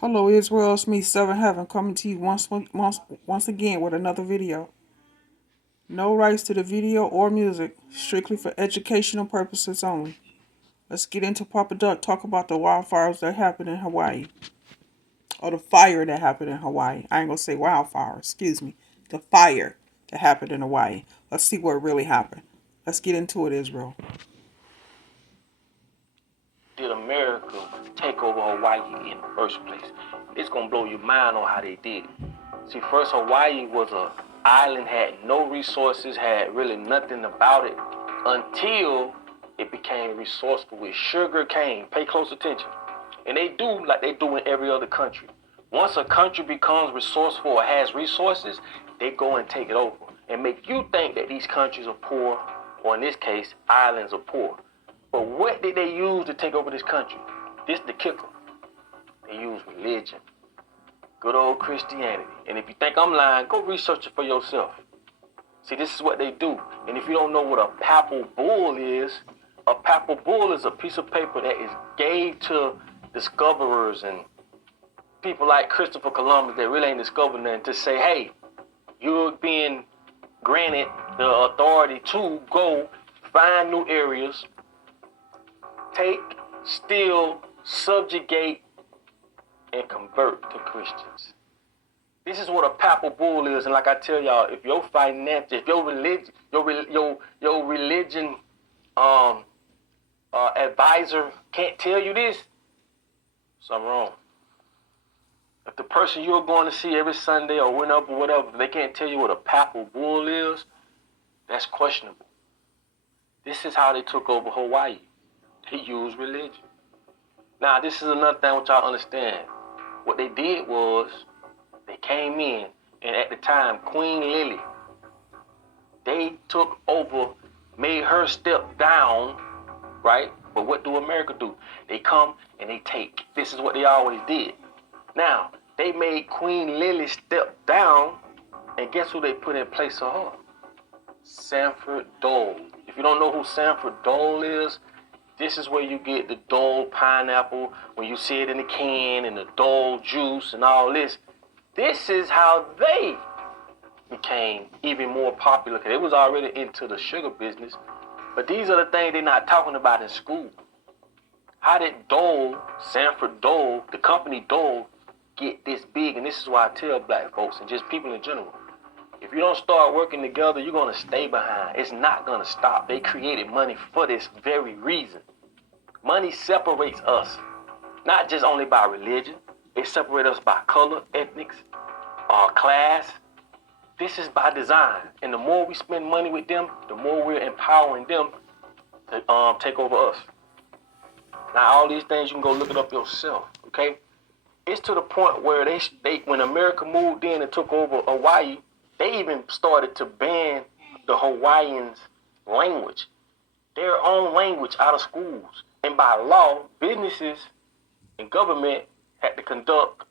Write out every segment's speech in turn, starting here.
Hello Israel, it's me, Seven Heaven, coming to you once again with another video. No rights to the video or music, strictly for educational purposes only. Let's get into Papa Duck, talk about the wildfires that happened in Hawaii. Or the fire that happened in Hawaii. I ain't gonna say wildfire, excuse me. The fire that happened in Hawaii. Let's see what really happened. Let's get into it, Israel. Did America take over Hawaii in the first place? It's gonna blow your mind on how they did it. See, first Hawaii was a island, had no resources, had really nothing about it until it became resourceful with sugar cane. Pay close attention. And they do like they do in every other country. Once a country becomes resourceful or has resources, they go and take it over and make you think that these countries are poor, or in this case, islands are poor. But what did they use to take over this country? This the kicker. They used religion. Good old Christianity. And if you think I'm lying, go research it for yourself. See, this is what they do. And if you don't know what a papal bull is a piece of paper that is gave to discoverers and people like Christopher Columbus that really ain't discovered nothing to say, hey, you're being granted the authority to go find new areas, take, steal, subjugate, and convert to Christians. This is what a papal bull is, and like I tell y'all, if your religion advisor can't tell you this, something wrong. If the person you're going to see every Sunday or whatever, they can't tell you what a papal bull is, that's questionable. This is how they took over Hawaii. They used religion. Now, this is another thing which I understand. What they did was they came in, and at the time, Queen Lily, they took over, made her step down, right? But what do America do? They come and they take. This is what they always did. Now, they made Queen Lily step down, and guess who they put in place of her? Sanford Dole. If you don't know who Sanford Dole is, this is where you get the Dole pineapple, when you see it in the can, and the Dole juice and all this. This is how they became even more popular, because they was already into the sugar business. But these are the things they're not talking about in school. How did Dole, Sanford Dole, the company Dole, get this big? And this is why I tell black folks and just people in general, if you don't start working together, you're going to stay behind. It's not going to stop. They created money for this very reason. Money separates us, not just only by religion. It separates us by color, ethnics, class. This is by design. And the more we spend money with them, the more we're empowering them to take over us. Now, all these things, you can go look it up yourself, okay? It's to the point where they when America moved in and took over Hawaii, they even started to ban the Hawaiians' language, their own language, out of schools. And by law, businesses and government had to conduct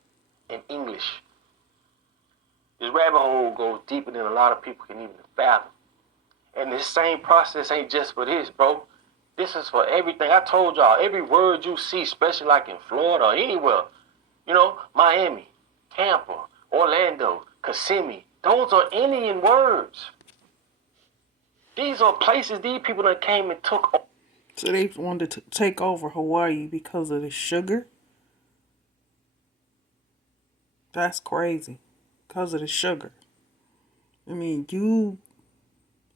in English. This rabbit hole goes deeper than a lot of people can even fathom. And this same process ain't just for this, bro. This is for everything. I told y'all, every word you see, especially like in Florida or anywhere, Miami, Tampa, Orlando, Kissimmee, those are Indian words. These are places these people that came and took over. So they wanted to take over Hawaii because of the sugar? That's crazy. Because of the sugar. I mean, you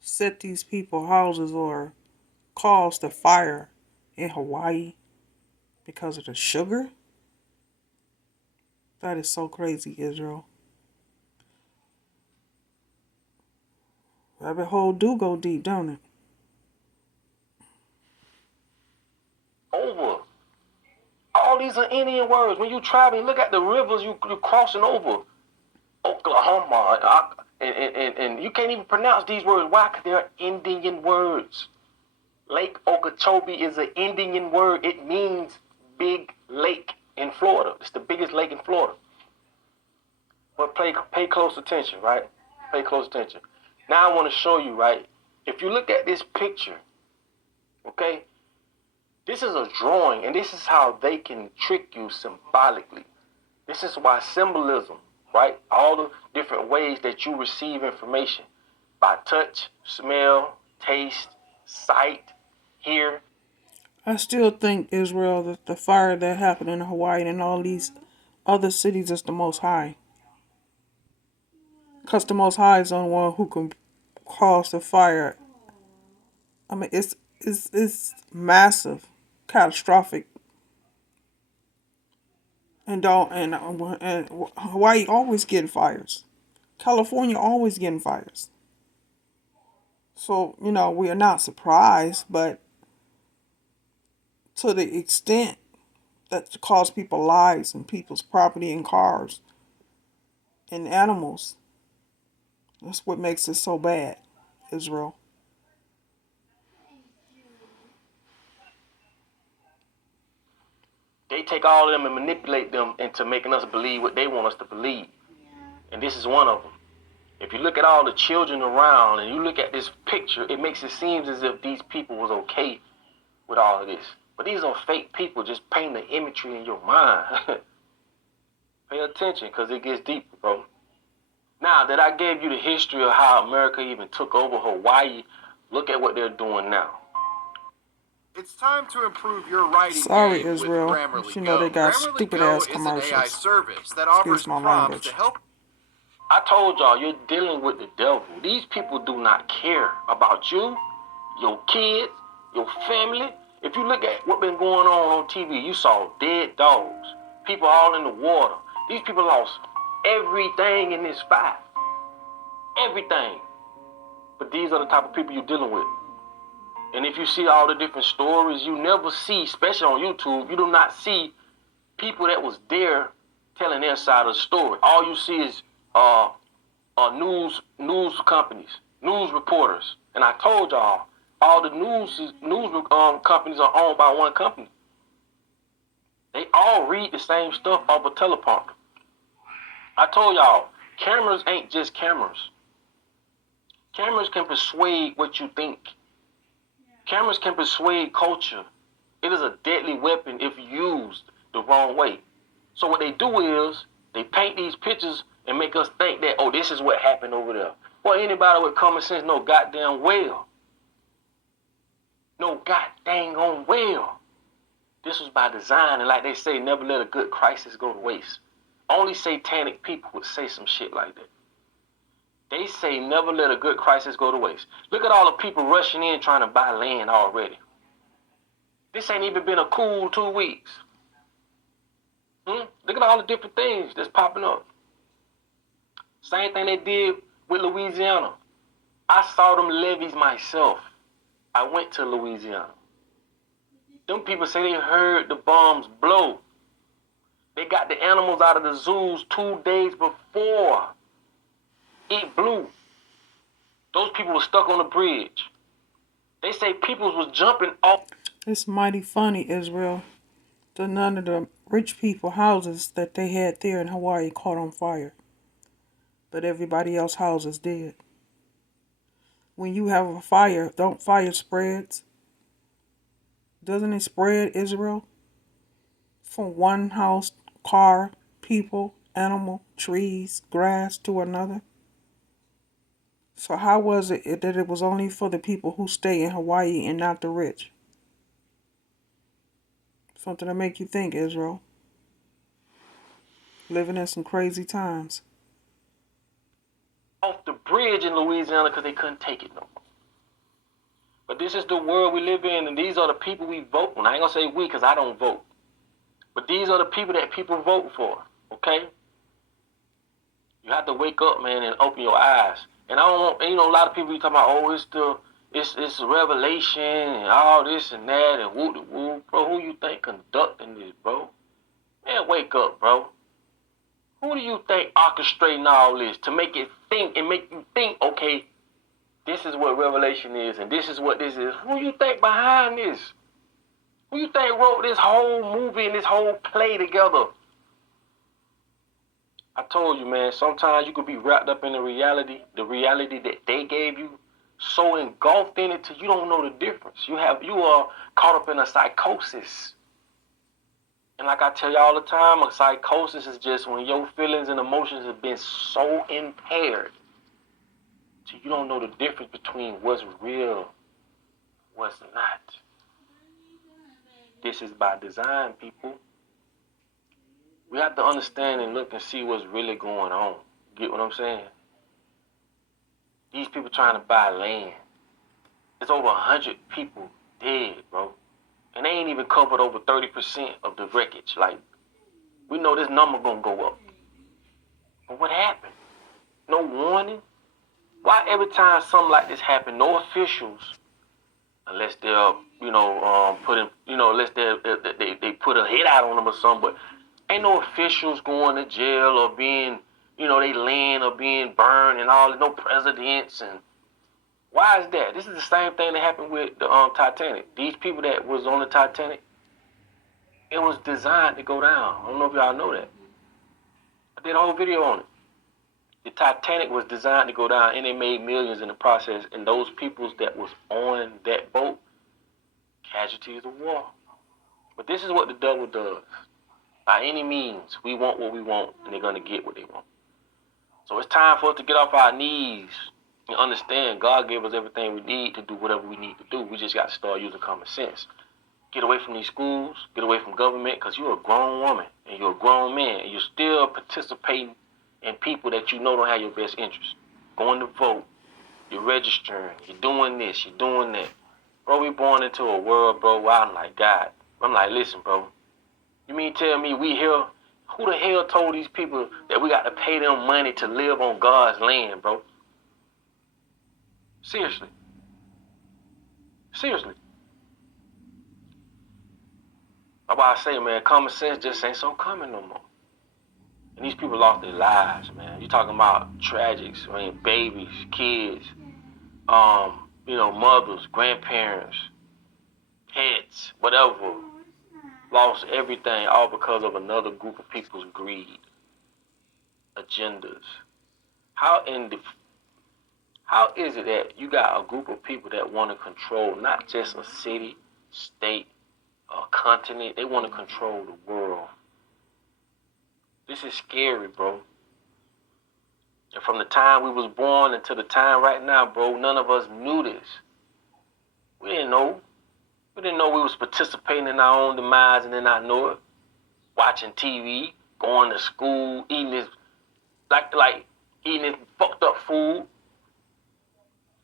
set these people houses or caused the fire in Hawaii because of the sugar? That is so crazy, Israel. Rabbit hole do go deep, don't it? Over. All these are Indian words. When you travel, look at the rivers you're crossing over. Oklahoma, and you can't even pronounce these words. Why? Because they're Indian words. Lake Okeechobee is an Indian word. It means big lake in Florida. It's the biggest lake in Florida. But pay close attention, right? Pay close attention. Now I want to show you, right? If you look at this picture, okay? This is a drawing, and this is how they can trick you symbolically. This is why symbolism, right? All the different ways that you receive information by touch, smell, taste, sight, hear. I still think, Israel, that the fire that happened in Hawaii and all these other cities is the Most High. Because the Most High is the only one who can cause the fire. I mean, it's massive, catastrophic, and Hawaii always getting fires. California always getting fires. So we are not surprised, but to the extent that cause people lives and people's property and cars and animals, that's what makes it so bad, Israel. They take all of them and manipulate them into making us believe what they want us to believe. And this is one of them. If you look at all the children around and you look at this picture, it makes it seem as if these people was okay with all of this. But these are fake people just painting the imagery in your mind. Pay attention, because it gets deeper, bro. Now that I gave you the history of how America even took over Hawaii, look at what they're doing now. It's time to improve your writing Sorry, game Israel. with Grammarly You Go. know they got Grammarly stupid Go ass is an AI commercials. service that Excuse offers my prompts language. to help. I told y'all, you're dealing with the devil. These people do not care about you, your kids, your family. If you look at what's been going on TV, you saw dead dogs, people all in the water. These people lost everything in this fight. Everything. But these are the type of people you're dealing with. And if you see all the different stories, you never see, especially on YouTube, you do not see people that was there telling their side of the story. All you see is news companies, news reporters. And I told y'all, all the news companies are owned by one company. They all read the same stuff off a teleprompter. I told y'all, cameras ain't just cameras. Cameras can persuade what you think. Cameras can persuade culture. It is a deadly weapon if used the wrong way. So what they do is they paint these pictures and make us think that, oh, this is what happened over there. Well, anybody with common sense know goddamn well. No goddamn on well. This was by design, and like they say, never let a good crisis go to waste. Only satanic people would say some shit like that. They say never let a good crisis go to waste. Look at all the people rushing in trying to buy land already. This ain't even been a cool 2 weeks. Look at all the different things that's popping up. Same thing they did with Louisiana. I saw them levees myself. I went to Louisiana. Them people say they heard the bombs blow. They got the animals out of the zoos 2 days before it blew. Those people were stuck on the bridge. They say people was jumping off. It's mighty funny, Israel, that none of the rich people houses that they had there in Hawaii caught on fire. But everybody else's houses did. When you have a fire, don't fire spreads? Doesn't it spread, Israel? From one house, car, people, animal, trees, grass to another? So how was it that it was only for the people who stay in Hawaii and not the rich? Something to make you think, Israel. Living in some crazy times. Off the bridge in Louisiana because they couldn't take it no more. But this is the world we live in, and these are the people we vote on. I ain't gonna say we because I don't vote. But these are the people that people vote for, okay? You have to wake up, man, and open your eyes. And I don't want, a lot of people be talking about, oh, it's a revelation and all this and that and whoop. Bro, who you think conducting this, bro? Man, wake up, bro. Who do you think orchestrating all this to make it think and make you think, okay, this is what revelation is and this is what this is? Who you think behind this? Who you think wrote this whole movie and this whole play together? I told you, man, sometimes you could be wrapped up in the reality that they gave you, so engulfed in it till you don't know the difference. You are caught up in a psychosis. And like I tell you all the time, a psychosis is just when your feelings and emotions have been so impaired so you don't know the difference between what's real, what's not. This is by design, people. We have to understand and look and see what's really going on. Get what I'm saying? These people trying to buy land. There's over 100 people dead, bro. And they ain't even covered over 30% of the wreckage. Like, we know this number gonna go up. But what happened? No warning? Why every time something like this happen, no officials, unless they're, unless they put a hit out on them or something, but ain't no officials going to jail or being, they land or being burned and all, no presidents. And why is that? This is the same thing that happened with the Titanic. These people that was on the Titanic, it was designed to go down. I don't know if y'all know that. I did a whole video on it. The Titanic was designed to go down, and they made millions in the process. And those peoples that was on that boat, casualties of war. But this is what the devil does. By any means, we want what we want, and they're going to get what they want. So it's time for us to get off our knees and understand God gave us everything we need to do whatever we need to do. We just got to start using common sense. Get away from these schools, get away from government, because you're a grown woman and you're a grown man, and you're still participating in people that you know don't have your best interest. Going to vote, you're registering, you're doing this, you're doing that. Bro, we born into a world, bro, where I'm like, God. I'm like, listen, bro. You mean tell me we here? Who the hell told these people that we got to pay them money to live on God's land, bro? Seriously. Seriously. That's why I say, man, common sense just ain't so common no more. And these people lost their lives, man. You talking about tragics, I mean, babies, kids, mothers, grandparents, pets, whatever. Lost everything, all because of another group of people's greed, agendas. How is it that you got a group of people that want to control not just a city, state, or continent, they want to control the world? This is scary, bro. And from the time we was born until the time right now, bro, none of us knew this. We didn't know. We didn't know we was participating in our own demise and did not know it. Watching TV, going to school, eating this, eating this fucked up food.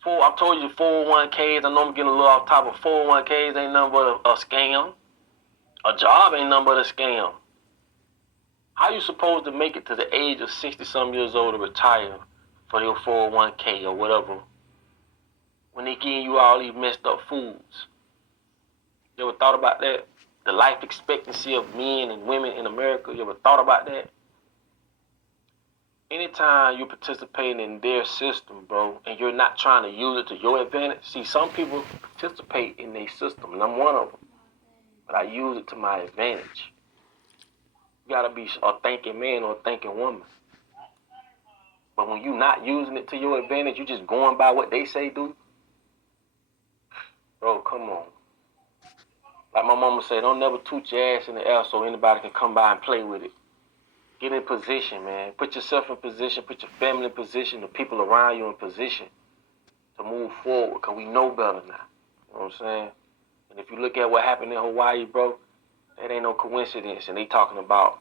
I told you 401ks, I know I'm getting a little off top of 401ks, ain't nothing but a scam. A job ain't nothing but a scam. How you supposed to make it to the age of 60-some years old to retire for your 401k or whatever when they giving you all these messed up foods? You ever thought about that? The life expectancy of men and women in America, you ever thought about that? Anytime you're participating in their system, bro, and you're not trying to use it to your advantage, see, some people participate in their system, and I'm one of them, but I use it to my advantage. You gotta be a thinking man or a thinking woman. But when you're not using it to your advantage, you're just going by what they say do. Bro, come on. Like my mama said, don't never toot your ass in the air so anybody can come by and play with it. Get in position, man. Put yourself in position, put your family in position, the people around you in position to move forward, because we know better now. You know what I'm saying? And if you look at what happened in Hawaii, bro, that ain't no coincidence. And they talking about,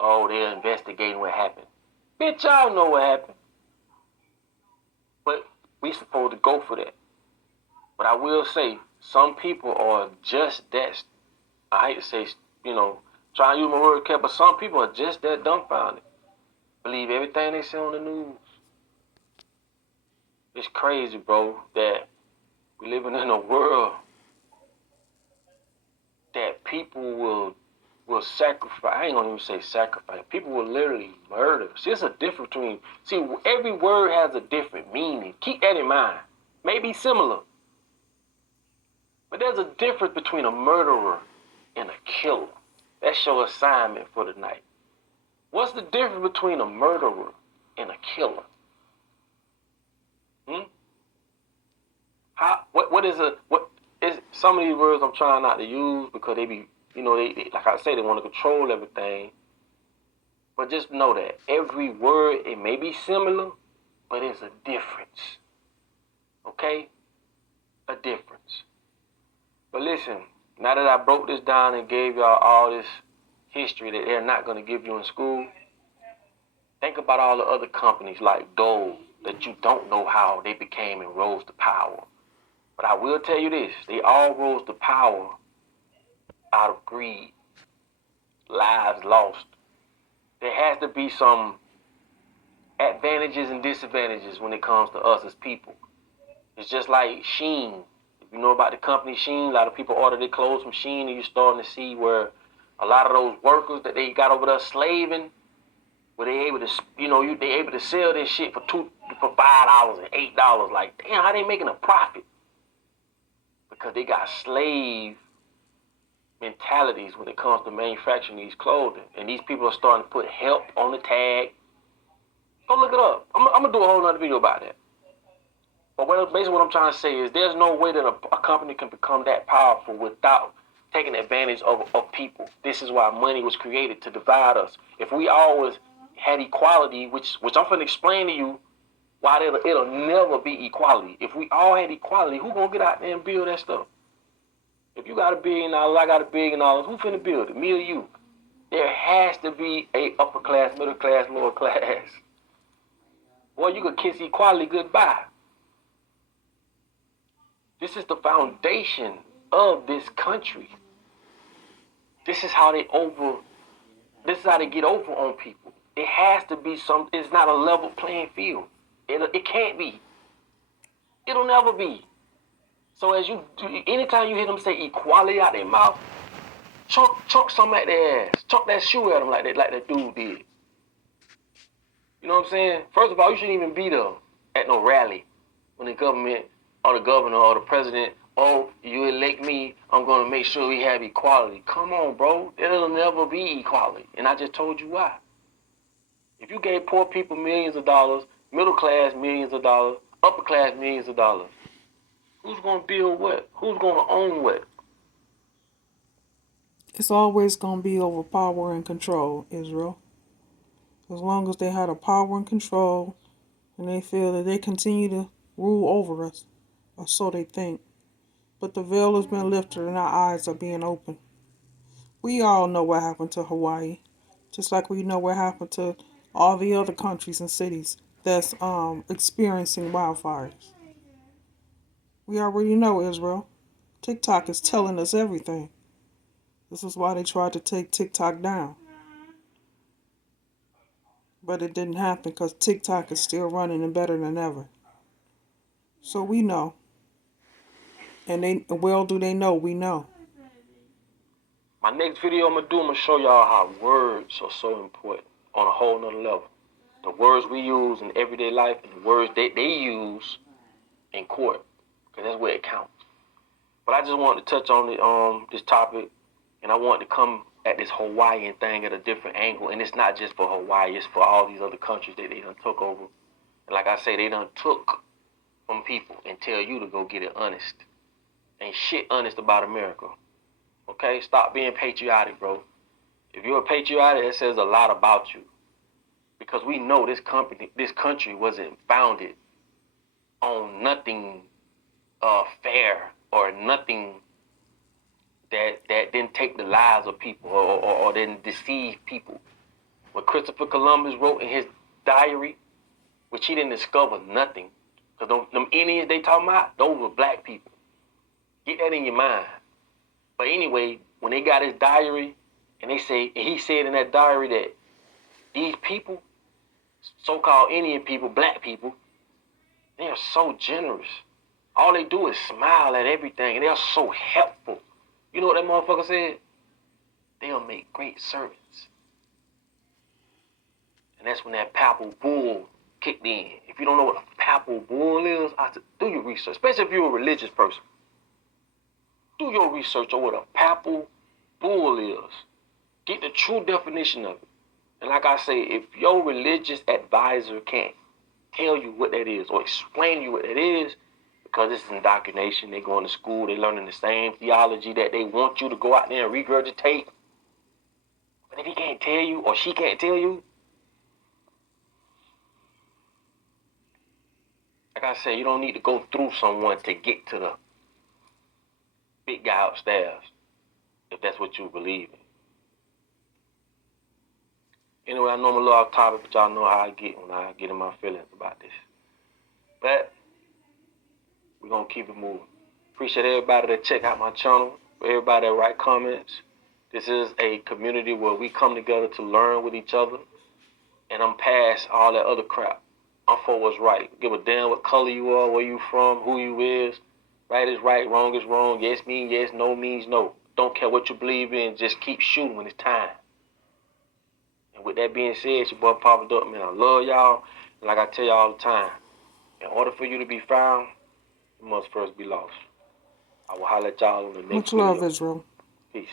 oh, they're investigating what happened. Bitch, y'all know what happened. But we supposed to go for that. But I will say, some people are just that, I hate to say, trying to use my word careful, but some people are just that dumbfounded. Believe everything they say on the news. It's crazy, bro, that we living in a world that people will sacrifice. I ain't gonna even say sacrifice. People will literally murder. See, there's a difference between, every word has a different meaning. Keep that in mind. Maybe similar. But there's a difference between a murderer and a killer. That's your assignment for the night. What's the difference between a murderer and a killer? What is some of these words I'm trying not to use because they be You know, they like I say, they want to control everything. But just know that every word, it may be similar, but it's a difference. Okay? A difference. But listen, now that I broke this down and gave y'all all this history that they're not going to give you in school, think about all the other companies like Dole that you don't know how they became and rose to power. But I will tell you this, they all rose to power out of greed, lives lost. There has to be some advantages and disadvantages when it comes to us as people. It's just like Shein. If you know about the company Shein, a lot of people order their clothes from Shein, and you're starting to see where a lot of those workers that they got over there slaving, where they able to, they able to sell this shit for $5 and $8. Like, damn, how they making a profit? Because they got slave mentalities when it comes to manufacturing these clothing, and these people are starting to put help on the tag. Go look it up. I'm gonna do a whole other video about that. But basically what I'm trying to say is there's no way that a company can become that powerful without taking advantage of people. This is why money was created, to divide us. If we always had equality, which I'm going to explain to you why it'll never be equality. If we all had equality, who going to get out there and build that stuff? If you got $1 billion, I got $1 billion, who finna build it? Me or you? There has to be a upper class, middle class, lower class. Boy, you could kiss equality goodbye. This is the foundation of this country. This is how they get over on people. It has to be it's not a level playing field. It can't be. It'll never be. So anytime you hear them say equality out their mouth, chunk something at their ass. Chunk that shoe at them like that dude did. You know what I'm saying? First of all, you shouldn't even be there at no rally when the government or the governor or the president, oh, you elect me, I'm going to make sure we have equality. Come on, bro. It'll never be equality. And I just told you why. If you gave poor people millions of dollars, middle class millions of dollars, upper class millions of dollars, who's going to build what? Who's going to own what? It's always going to be over power and control, Israel. As long as they had a power and control and they feel that they continue to rule over us, or so they think. But the veil has been lifted and our eyes are being opened. We all know what happened to Hawaii, just like we know what happened to all the other countries and cities that's experiencing wildfires. We already know, Israel. TikTok is telling us everything. This is why they tried to take TikTok down. But it didn't happen because TikTok is still running and better than ever. So we know. And well do they know we know. My next video I'm going to show y'all how words are so important on a whole nother level. The words we use in everyday life and the words they use in court, because that's where it counts. But I just wanted to touch on this topic, and I wanted to come at this Hawaiian thing at a different angle. And it's not just for Hawaii, it's for all these other countries that they done took over. And like I say, they done took from people and tell you to go get it honest. Ain't shit honest about America. Okay? Stop being patriotic, bro. If you're a patriotic, it says a lot about you. Because we know this country wasn't founded on nothing fair or nothing that didn't take the lives of people or didn't deceive people. What Christopher Columbus wrote in his diary, which he didn't discover nothing. Because them Indians they talking about, those were black people. Get that in your mind. But anyway, when they got his diary, and he said in that diary that these people, so-called Indian people, black people, they are so generous. All they do is smile at everything, and they're so helpful. You know what that motherfucker said? They'll make great servants. And that's when that papal bull kicked in. If you don't know what a papal bull is, do your research, especially if you're a religious person. Do your research on what a papal bull is. Get the true definition of it. And like I say, if your religious advisor can't tell you what that is or explain to you what that is, because this is indoctrination. They going to school, they learning the same theology that they want you to go out there and regurgitate. But if he can't tell you or she can't tell you, like I said, you don't need to go through someone to get to the big guy upstairs, if that's what you believe in. Anyway, I know I'm a little off topic, but y'all know how I get when I get in my feelings about this. But we're going to keep it moving. Appreciate everybody that check out my channel, everybody that write comments. This is a community where we come together to learn with each other, and I'm past all that other crap. I'm for what's right. Give a damn what color you are, where you from, who you is. Right is right, wrong is wrong. Yes means yes, no means no. Don't care what you believe in, just keep shooting when it's time. And with that being said, it's your boy Papa Duck, man. I love y'all. And like I tell y'all all the time, in order for you to be found, you must first be lost. I will holler at y'all on the next Much love, video. Israel. Peace.